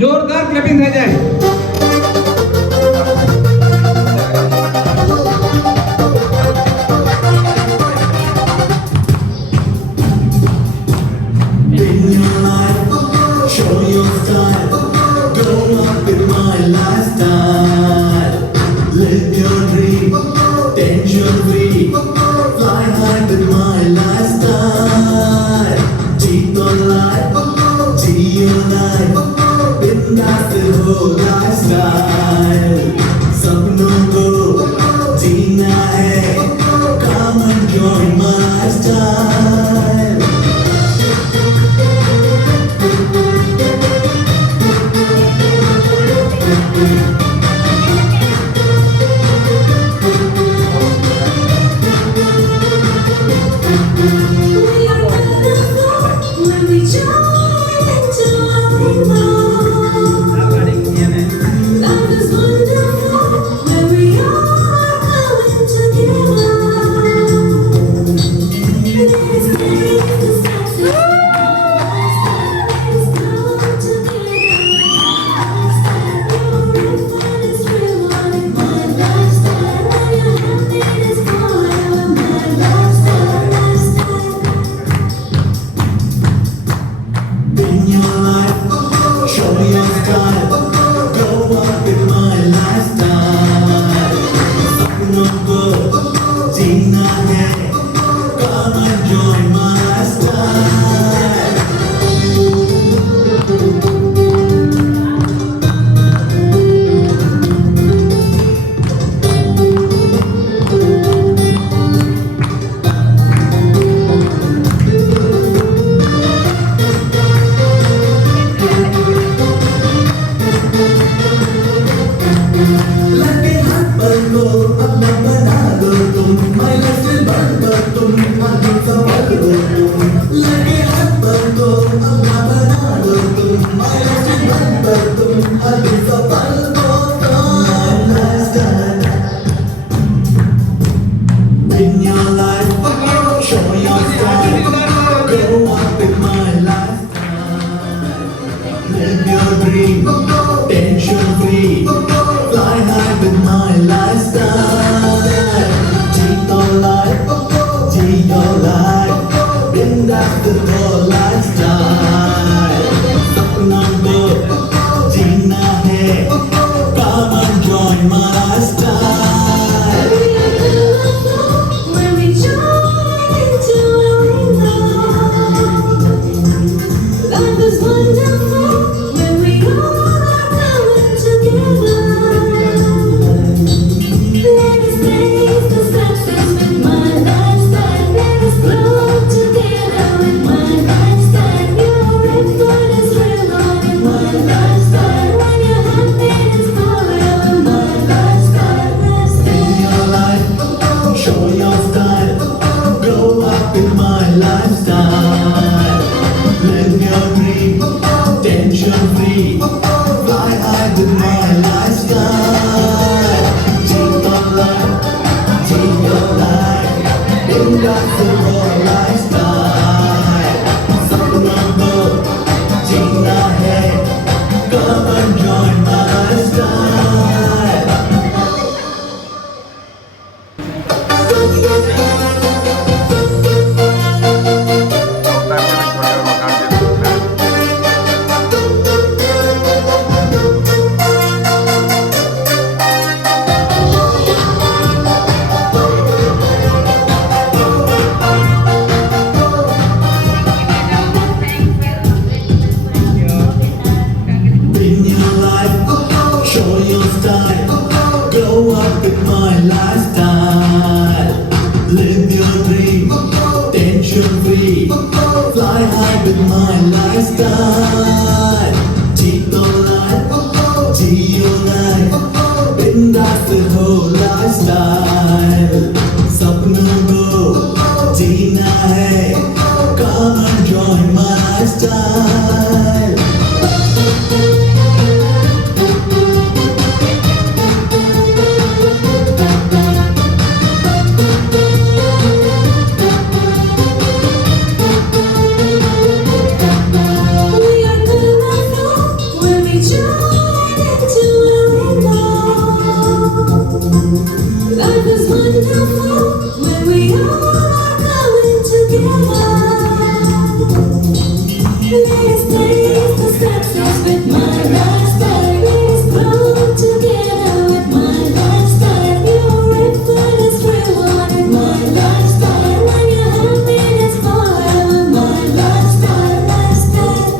જોરદાર ક્લેપિંગ થઈ જાય. Show your style, go up with my lifestyle. Live your dream, tension free, fly high with my lifestyle. Cheat on life, Geo life, bindaas the whole lifestyle. Sapnों को जीना है, come and join my lifestyle. We are good enough when we Life is wonderful when we all are coming together. Let's take the steps with my lifestyle. Let's grow together with my lifestyle. Your ripple is rewarded, my lifestyle. When you're happy, it's forever, my lifestyle, lifestyle.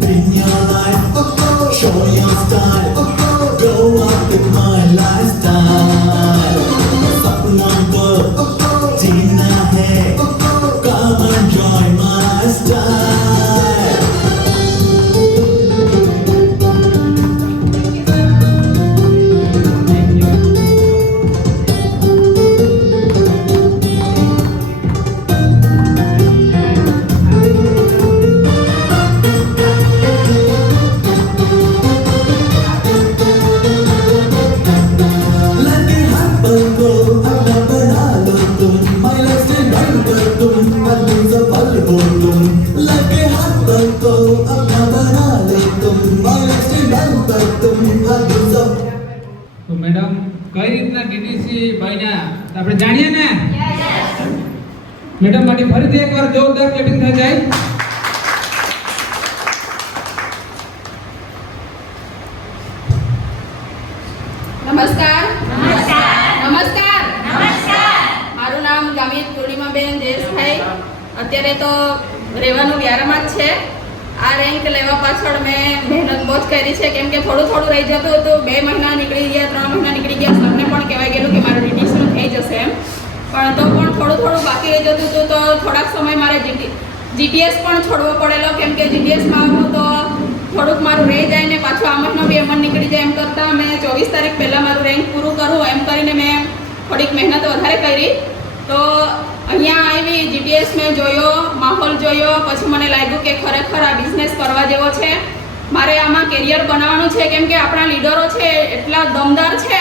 Bring your life, show your style. Grow up with my lifestyle. सपना को जीना है, come and join my style. Let me happen go, अपना बना लो तुम, my lifestyle बन कर तुम, आदमी सफल हो तुम. Let me happen go, अपना बना लो तुम, my lifestyle बन कर तुम, आदमी सफल. તો મેડમ કઈ રીતના ડીટીસી બન્યા આપણે જાણીએ ને મેડમ માટે ફરીથી એકવાર જોરદાર ક્લેપિંગ થઈ જાય. નમસ્કાર મારું નામ ગામિત પૂર્ણિમાબેન દેશભાઈ. અત્યારે તો રહેવાનું વ્યારામાં જ છે. આ રેન્ક લેવા પાછળ મેં મહેનત બહુ જ કરી છે, કેમ કે થોડું રહી જતું હતું. 2 મહિના નીકળી ગયા, 3 મહિના નીકળી ગયા. સરને પણ કહેવાય ગયેલું કે મારું ડીટીસીનું થઈ જશે એમ, પણ તો પણ થોડું બાકી રહી જતું હતું. તો થોડાક સમય મારે જીટીએસ પણ છોડવો પડેલો, કેમ કે જીટીએસમાં આવું તો થોડુંક મારું રહી જાય ને પાછું આ મહિનો બી એમ જ નીકળી જાય. એમ કરતાં મેં 24 તારીખ પહેલાં મારું રેન્ક પૂરું કરું એમ કરીને મેં થોડીક મહેનત વધારે કરી. તો અહીંયા આવી જીટીએસ મેં જોયો, માહોલ જોયો, પછી મને લાગ્યું કે ખરેખર આ બિઝનેસ કરવા જેવો છે. મારે આમાં કેરિયર બનાવવાનું છે, કેમ કે આપણા લીડરો છે એટલા દમદાર છે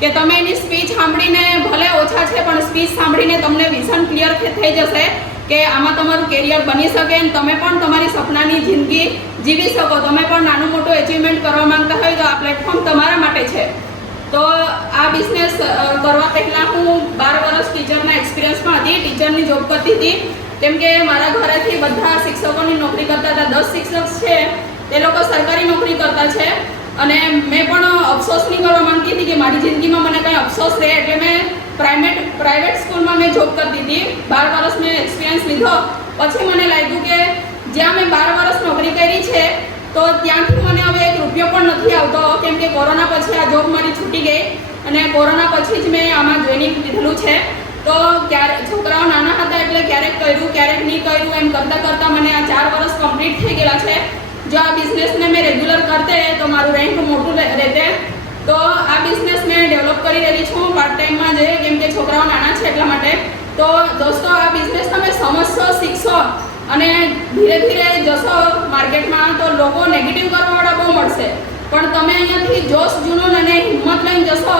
કે તમે એની સ્પીચ સાંભળીને, ભલે ઓછા છે પણ સ્પીચ સાંભળીને તમને વિઝન ક્લિયર થઈ જશે કે આમાં તમારું કેરિયર બની શકે અને તમે પણ તમારી સપનાની જિંદગી જીવી શકો. તમે પણ નાનું મોટું એચિવમેન્ટ કરવા માંગતા હોય તો આ પ્લેટફોર્મ તમારા માટે છે. તો આ બિઝનેસ કરવા પહેલાં હું 12 વર્ષ ટીચરના એક્સપિરિયન્સમાં હતી. ટીચરની જોબ કરતી હતી, કેમ કે મારા ઘરેથી બધા શિક્ષકોની નોકરી કરતા હતા. 10 શિક્ષક છે એ લોકો સરકારી નોકરી કરતા છે અને મેં પણ અફસોસ નહીં કરવા માંગતી હતી કે મારી જિંદગીમાં મને કંઈ અફસોસ રહે, એટલે મેં પ્રાઇવેટ સ્કૂલમાં મેં જોબ કરતી હતી. 12 વર્ષ મેં એક્સપિરિયન્સ લીધો. પછી મને લાગ્યું કે જ્યાં મેં 12 વર્ષ નોકરી કરી છે તો ત્યાંથી મને હવે 1 રૂપિયો પણ નથી આવતો, કેમ કે કોરોના પછી આ જોબ મારી છૂટી ગઈ અને કોરોના પછી જ મેં આમાં જોઈનિંગ લીધેલું છે. તો છોકરાઓ નાના હતા એટલે ક્યારેક કર્યું ક્યારેક નહીં કર્યું એમ કરતાં મને આ 4 વર્ષ કમ્પ્લીટ થઈ ગયેલા છે. જો આ બિઝનેસને મેં રેગ્યુલર કરતે તો મારું રેન્ક મોટું રહેતે. તો આ બિઝનેસ મેં ડેવલપ કરી રહેલી છું પાર્ટ ટાઈમમાં જ, કેમ કે છોકરાઓ નાના છે એટલા માટે. તો દોસ્તો આ બિઝનેસ તમે સમજશો, શીખશો અને ધીરે ધીરે જશો માર્કેટમાં તો લોકો નેગેટિવ કરવાવાળા બહુ મળશે, પણ તમે અહીંયાથી જોશ, જુનૂન અને હિંમત લઈને જશો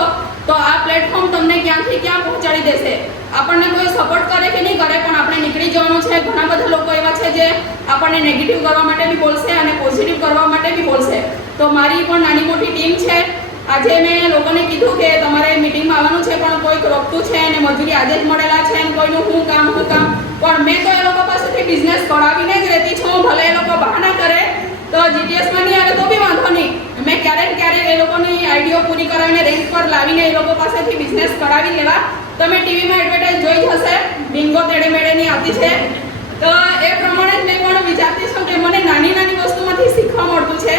તો આ પ્લેટફોર્મ તમને ક્યાંથી ક્યાં પહોંચાડી દેશે. આપણને કોઈ સપોર્ટ કરે કે નહીં કરે પણ આપણે નીકળી જવાનું છે. ઘણા બધા લોકો એવા છે જે આપણને નેગેટિવ કરવા માટે બી બોલશે અને પોઝિટિવ કરવા માટે બી બોલશે. તો મારી પણ નાની મોટી ટીમ છે. આજે મેં લોકોને કીધું કે તમારે મિટિંગમાં આવવાનું છે પણ કોઈક રોકતું છે અને મજૂરી આજે જ મળેલા છે અને કોઈનું શું કામ પણ મેં તો એ લોકો પાસેથી બિઝનેસ કરાવીને જ રહેતી છું. ભલે એ લોકો બહાના કરે તો જીટીએસમાં નહીં આવે તો બી વાંધો નહીં. મેં ક્યારેક એ લોકોની આઈડીઓ પૂરી કરાવીને રેન્ક પર લાવીને એ લોકો પાસેથી બિઝનેસ કરાવી લેવા. તમે ટીવીમાં એડવર્ટાઇઝ જોઈ જ હશે, બિંગો તેડે મેળેની આવતી છે. તો એ પ્રમાણે જ મેં પણ વિચારતી છું કે મને નાની વસ્તુમાંથી શીખવા મળતું છે.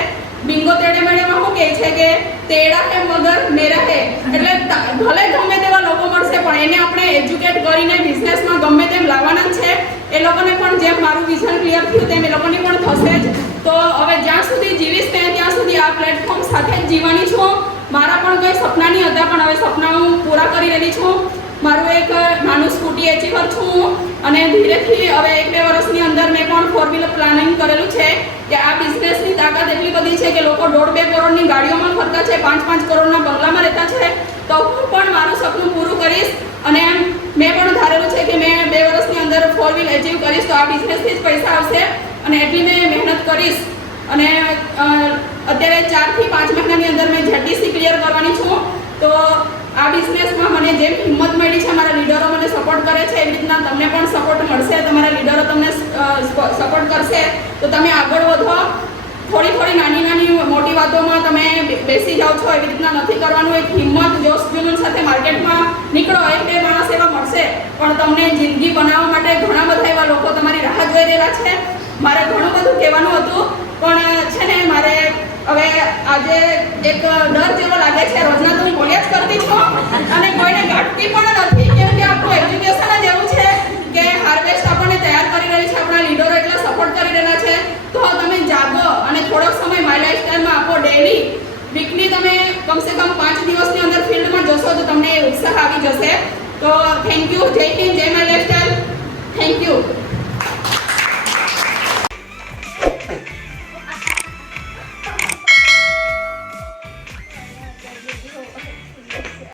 બિંગો તેડે મેળેમાં શું કહે છે કે તેડા હે મગર મેરા હે, એટલે ભલે ગમે તેવા લોકો મળશે પણ એને આપણે એજ્યુકેટ કરીને બિઝનેસમાં ગમે તેમ લાવવાના છે. એ લોકોને પણ જેમ મારું વિઝન ક્લિયર થયું તેમ એ લોકોની પણ થશે જ. તો હવે જ્યાં સુધી જીવીશ ને ત્યાં સુધી આ પ્લેટફોર્મ સાથે જ જીવવાની છું. મારા પણ કોઈ સપના નહીં હતા પણ હવે સપના હું પૂરા કરી રહેલી છું. મારું એક નાનું સ્કૂટી એચીવર છું અને ધીરેથી હવે 1-2 વર્ષની અંદર મેં પણ 4-વ્હીલર પ્લાનિંગ કરેલું છે કે આ બિઝનેસની તાકાત એટલી બધી છે કે લોકો 1.5-2 કરોડની ગાડીઓમાં ફરતા છે, 5-5 કરોડના બંગલામાં રહેતા છે. તો હું પણ મારું સપનું પૂરું કરીશ અને મેં પણ ધારેલું છે કે મેં 2 વર્ષની અંદર 4-વ્હીલ એચીવ કરીશ તો આ બિઝનેસથી જ પૈસા આવશે અને એટલી મેં મહેનત કરીશ. અને અત્યારે 4 થી 5 મહિનાની અંદર મેં ZTC ક્લિયર બિઝનેસમાં મને જેમ હિંમત મળી છે, મારા લીડરો મને સપોર્ટ કરે છે, એવી રીતના તમને પણ સપોર્ટ મળશે. તમારા લીડરો તમને સપોર્ટ કરશે તો તમે આગળ વધો. થોડી નાની મોટી વાતોમાં તમે બેસી જાઓ છો, એવી રીતના નથી કરવાનું. એક હિંમત, જોશ જુનૂન સાથે માર્કેટમાં નીકળો. એક બે માણસ એવા મળશે, પણ તમને જિંદગી બનાવવા માટે ઘણા બધા એવા લોકો તમારી રાહ જોઈ રહેલા છે. મારે ઘણું બધું કહેવાનું હતું, પણ છે ને મારે હવે આજે એક ડર જેવો લાગે છે. રોજના તો હું બોલ્યા જ કરતી છું અને કોઈને ઘટતી પણ નથી, કેમ કે આપણું એજ્યુકેશન જ એવું છે કે હાર્વેસ્ટ આપણને તૈયાર કરી રહી છે, આપણા લીડરો એટલા સપોર્ટ કરી રહેલા છે. તો તમે જાગો અને થોડોક સમય માય લાઈફસ્ટાઈલમાં આપો. ડેલી વીકલી તમે કમસે કમ 5 દિવસની અંદર ફિલ્ડમાં જશો તો તમને ઉત્સાહ આવી જશે. તો થેન્ક યુ. જય હિન્દ, જય માય લાઈફસ્ટાઈલ. Thank you.